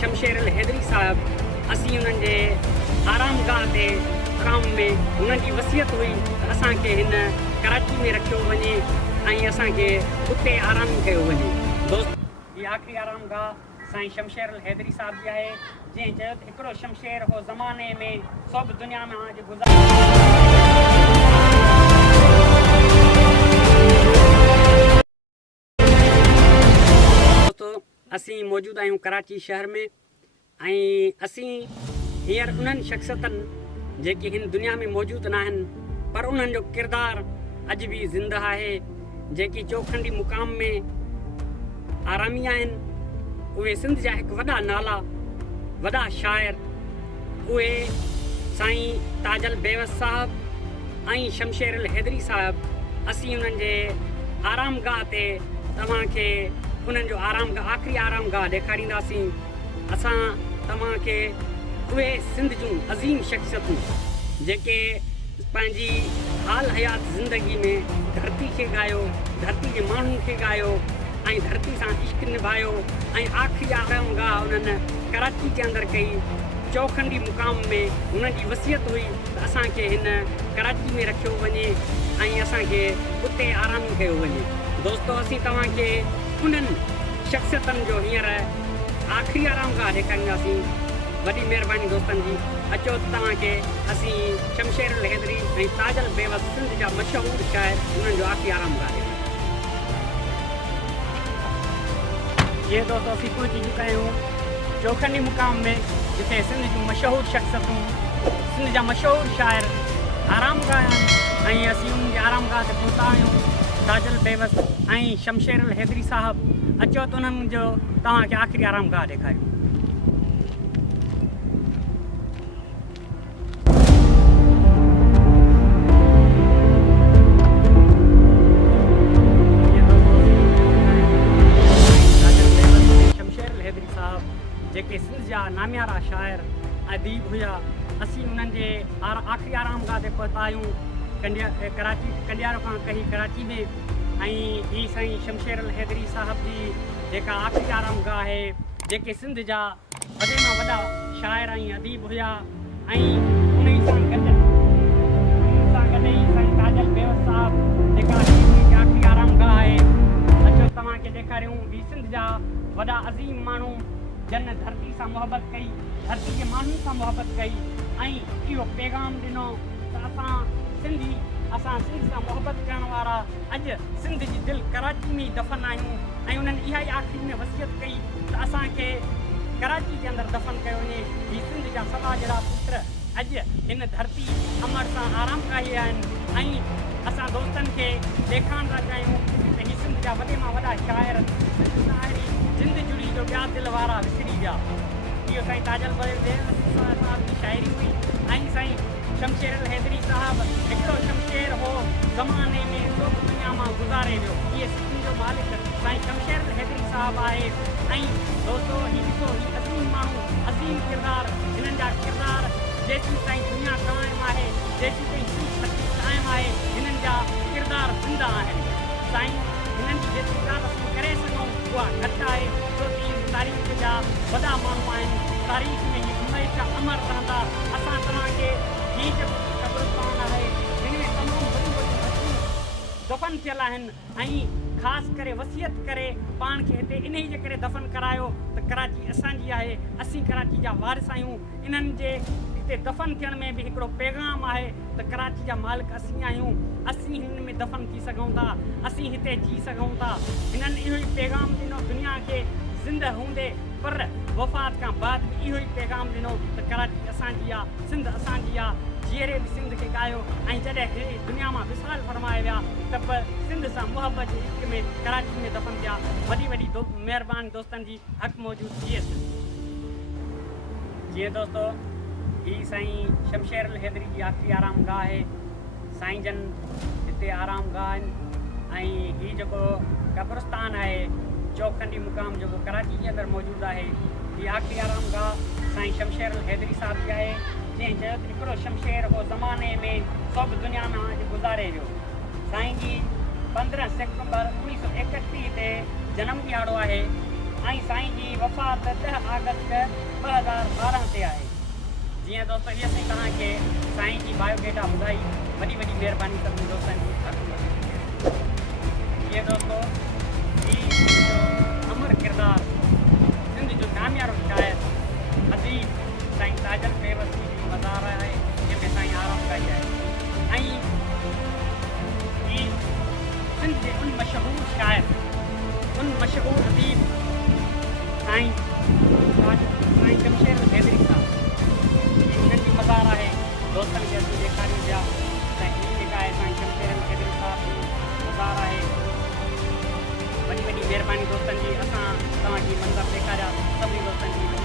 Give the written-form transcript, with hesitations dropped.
शमशेर अल हैदरी साहब असीं उन्हनि जे आरामगाह ते मुक़ाम में उन्हनि जी वसियत हुई त असांखे हिन कराची में रखियो वञे ऐं असांखे उते आराम कयो वञे। दोस्त हीअ आख़िरी आरामगाह साईं शमशेर अल हैदरी साहब जी आहे, जंहिं चयो त हिकिड़ो शमशेर हो ज़माने में सभु दुनिया में अॼु दोस्तो असीं मौजूदु आहियूं कराची शहर में ऐं असीं हींअर उन्हनि शख़्सियतनि जेके हिन दुनिया में मौजूदु न आहिनि पर उन्हनि जो किरदारु अॼु बि ज़िंदा आहे, जेकी चौखंडी मुक़ाम में आरामी आहिनि। उहे सिंध जा हिकु वॾा नाला, वॾा शाइर उहे साईं ताजल बेवस साहब ऐं शमशेर अल हैदरी साहब। असीं उन्हनि जे आरामगाह ते तव्हांखे उन्हनि जो आख़िरी आरामगाह ॾेखारींदासीं। असां तव्हांखे उहे सिंध जूं अज़ीम शख़्सियतूं जेके पंहिंजी हाल हयात ज़िंदगी में धरती खे ॻायो, धरती जे माण्हुनि खे ॻायो ऐं धरती सां इश्क निभायो ऐं आख़िरी आरामगाह उन्हनि कराची जे अंदरि कई। चौखंडी मुक़ाम में उन्हनि जी वसियत हुई त असांखे हिन कराची में रखियो वञे ऐं असांखे उते आराम कयो वञे। दोस्तो असीं तव्हांखे उन्हनि शख़्सियतनि जो हींअर आख़िरी आरामगाह ॾेखारींदासीं। वॾी महिरबानी दोस्तनि जी, अचो तव्हांखे असीं शमशेर अल हैदरी ऐं ताजल बेवस सिंध जा मशहूरु शाइर उन्हनि जो आख़िरी आरामगाह ॾेखारींदासीं। जीअं दोस्तो असीं पहुची चुका आहियूं चौखंडी मुक़ाम में, जिते सिंध जूं मशहूरु शख़्सियतूं, सिंध जा मशहूरु शाइर आरामगाह आहिनि ऐं असीं उन्हनि जे आरामगाह ते पहुता आहियूं। ताजल बेवस ऐं शमशेर अल हैदरी साहब, अचो त उन्हनि जो तव्हांखे आख़िरी आरामगाह ॾेखारियूं। जेके सिंध जा नामियारा शाइर अदीब हुआ, असीं उन्हनि जे आख़िरी आरामगाह ते पहुता आहियूं कंडियार खां कही कराची में। ऐं ही साईं शमशेर अल हैदरी साहब जी जेका आख़िरी आरामगाह आहे, जेके सिंध जा वॾे में वॾा शाइर ऐं अदीब हुआ ऐं उन सां गॾु ई साईं ताजल बेवस साहब जेका आख़िरी आरामगाह आहे। अचो तव्हांखे ॾेखारियूं ही सिंध जा वॾा अज़ीम माण्हू जन धरती सां मुहबत कई, धरती जे माण्हुनि सां मुहबत कई ऐं इहो पैगाम ॾिनो त असां सिंध सां मुहबत करण वारा अॼु सिंध जी दिलि कराची में ई दफ़न आहियूं। ऐं उन्हनि इहा ई आख़िरी में वसियत कई त असांखे कराची जे अंदरि दफ़न कयो वञे। हीअ सिंध जा सभा जहिड़ा पुत्र अॼु हिन धरती अमर सां आराम कई आहिनि ऐं असां दोस्तनि खे ॾेखारण था चाहियूं त हीअ सिंध जा वॾे मां वॾा शाइर जिंद जुड़ी जो ॿिया दिल वारा विसरी विया। इहो साईं ताजल बेवस साहब जी शाइरी हुई। ऐं साईं शमशेर अल हैदरी साहब, हिकिड़ो शमशेर हो ज़माने में सभु दुनिया मां गुज़ारे वियो। इहे सिंध जो मालिक साईं शमशेर अल हैदरी साहब आहे। ऐं दोस्तो हीअ ॾिसो, हीअ अज़ीम माण्हू, अज़ीम किरदार, हिननि जा किरदार जेसीं ताईं दुनिया क़ाइमु आहे, जेसीं ताईं सिंध क़ाइमु आहे, हिननि जा किरदार ज़िंदा आहिनि। साईं हिननि जी जेतिरी ॻाल्हि असीं करे सघूं उहा घटि आहे, छो कि तारीख़ जा वॾा माण्हू आहिनि। तारीख़ में हीअ हमेशह अमर रहंदा। असां तव्हांखे हीअ जेको क़ब्रिस्तान आहे, हिन में तमामु वॾियूं वॾियूं दफ़न थियल आहिनि ऐं ख़ासि करे वसियत करे पाण खे हिते इन ई जे करे दफ़न करायो त कराची असांजी आहे, असीं कराची जा वारिस आहियूं। इन्हनि जे हिते दफ़न थियण में बि हिकिड़ो पैगाम आहे त कराची जा मालिक असीं आहियूं, असीं हिन में दफ़न थी सघूं था, असीं हिते जी सघूं था। हिननि इहो ई पैगाम ॾिनो दुनिया खे ज़िंद हूंदे, पर वफ़ात खां बाद बि इहो ई पैगाम ॾिनो त कराची असांजी आहे, सिंध असांजी आहे। जीअरे बि सिंध खे ॻायो ऐं जॾहिं दुनिया मां विसाल फरमाए विया त पर सिंध सां मुहबत जे इश्क में कराची में दफ़न थिया। वॾी वॾी महिरबानी दोस्तनि जी हक़ मौजूदु थिए। जीअं दोस्तो ही साईं शमशेर अल हैदरी जी आख़िरी आरामगाह आहे। साईं जन हिते आरामगाह आहिनि ऐं हीअ जेको क़ब्रिस्तान आहे चौखंडी मुक़ाम जेको कराची जे अंदरि मौजूदु आहे, हीअ आख़िरी आरामगाह साईं शमशेर अल हैदरी साहब जी आहे। जंहिं चयो त हिकिड़ो शमशेर हो ज़माने में सभु दुनिया में अॼु गुज़ारे वियो। साईं जी 15 सेप्टेम्बर 1931 ते जनमु ॾियारो आहे ऐं साईं जी वफ़ात 10 अगस्त 2012 ते आहे। जीअं दोस्तो हीअ असीं तव्हांखे साईं जी बायोडेटा ॿुधाई, वॾी वॾी महिरबानी सभिनी दोस्तनि जी। जीअं दोस्तो ही जो अमर किरदारु सिंध जो नामियारो शाइर अदीब साईं ताजल बेवसी जी मज़ार आहे, जंहिंमें साईं आराम कई आहे। ऐं ही सिंध जे उन मशहूरु शाइर, उन मशहूरु अदीब साईं जमशेद हैदरी साहब जी, उन्हनि जी मज़ार आहे। दोस्तनि खे असीं ॾेखारियूं पिया त हीअ जेका आहे साईं जमशेद हैदरी साहब जी मज़ार आहे। वॾी वॾी महिरबानी दोस्तनि जी, असां तव्हांजी मंज़र ॾेखारिया सभिनी दोस्तनि जी।